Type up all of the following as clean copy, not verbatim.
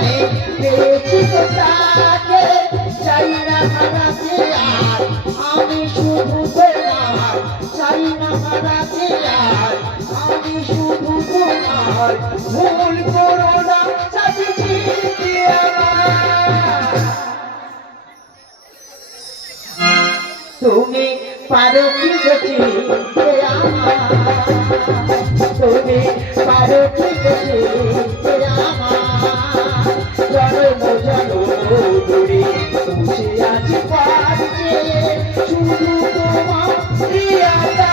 জীবনে পেয়েছি তো তাকে, চাই না হারাতে আর আমি শুধু তোমার, চাই না হারাতে আর আমি শুধু তোমার। ভুল করো না চাইছি আমার, তুমি পারো কি গতিতে আমার, তুমি পারো কি গতিতে আমার। জনম জনম ধরে বসে আছি পাশে, শুধু তোমার প্রিয়তা।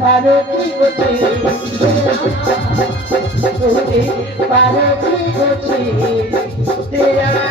পারো কি গতিতে আমার, তুমি পারো কি গতিতে আমার।